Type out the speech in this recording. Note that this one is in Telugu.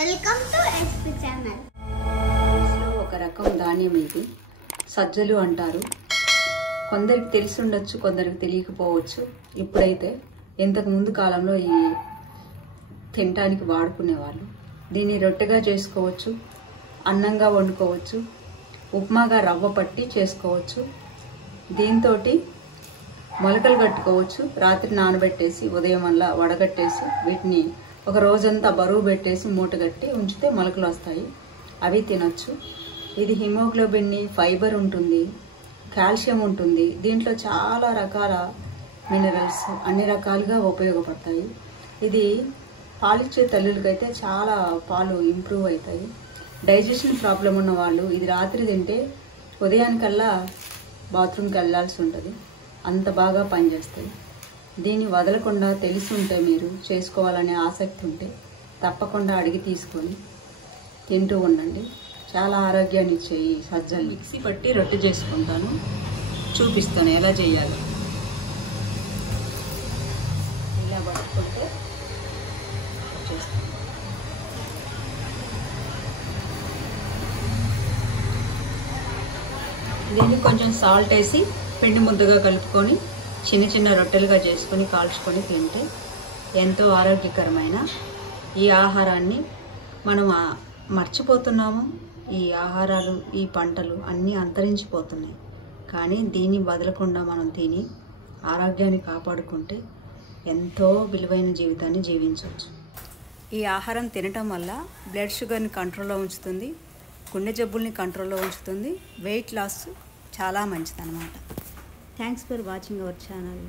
Welcome to SP channel. ఒక రకం ధాన్యం ఇది సజ్జలు అంటారు. కొందరికి తెలిసి ఉండొచ్చు, కొందరికి తెలియకపోవచ్చు. ఇప్పుడైతే ఇంతకు ముందు కాలంలో ఈ తినడానికి వాడుకునేవాళ్ళు. దీన్ని రొట్టెగా చేసుకోవచ్చు, అన్నంగా వండుకోవచ్చు, ఉప్మాగా రవ్వ పట్టి చేసుకోవచ్చు. దీంతో మొలకలు కట్టుకోవచ్చు. రాత్రి నానబెట్టేసి ఉదయం అలా వడగట్టేసి వీటిని ఒక రోజంతా బరువు పెట్టేసి మూట కట్టి ఉంచితే మొలకలు వస్తాయి. అవి తినొచ్చు. ఇది హిమోగ్లోబిన్ని, ఫైబర్ ఉంటుంది, కాల్షియం ఉంటుంది. దీంట్లో చాలా రకాల మినరల్స్ అన్ని రకాలుగా ఉపయోగపడతాయి. ఇది పాలిచ్చే తల్లులకైతే చాలా పాలు ఇంప్రూవ్ అవుతాయి. డైజెషన్ ప్రాబ్లం ఉన్న వాళ్ళు ఇది రాత్రి తింటే ఉదయానికల్లా బాత్రూమ్కి వెళ్ళాల్సి ఉంటుంది. అంత బాగా పనిచేస్తాయి. దీన్ని వదలకుండా తెలిసి ఉంటే, మీరు చేసుకోవాలనే ఆసక్తి ఉంటే తప్పకుండా అడిగి తీసుకొని తింటూ ఉండండి. చాలా ఆరోగ్యాన్ని ఇచ్చే ఈ సజ్జలు మిక్సీ పట్టి రొట్టె చేసుకుంటాను. చూపిస్తాను ఎలా చేయాలి. ఇలా పట్టుకుంటే చేస్తాను. దీన్ని కొంచెం సాల్ట్ వేసి పిండి ముద్దగా కలుపుకొని చిన్న చిన్న రొట్టెలుగా చేసుకొని కాల్చుకొని తింటే ఎంతో ఆరోగ్యకరమైన ఈ ఆహారాన్ని మనం మర్చిపోతున్నాము. ఈ ఆహారాలు, ఈ పంటలు అన్నీ అంతరించిపోతున్నాయి. కానీ దీన్ని వదలకుండా మనం తిని ఆరోగ్యాన్ని కాపాడుకుంటే ఎంతో విలువైన జీవితాన్ని జీవించవచ్చు. ఈ ఆహారం తినటం వల్ల బ్లడ్ షుగర్ని కంట్రోల్లో ఉంచుతుంది, గుండె జబ్బుల్ని కంట్రోల్లో ఉంచుతుంది, వెయిట్ లాస్ చాలా మంచిదన్నమాట. Thanks for watching our channel.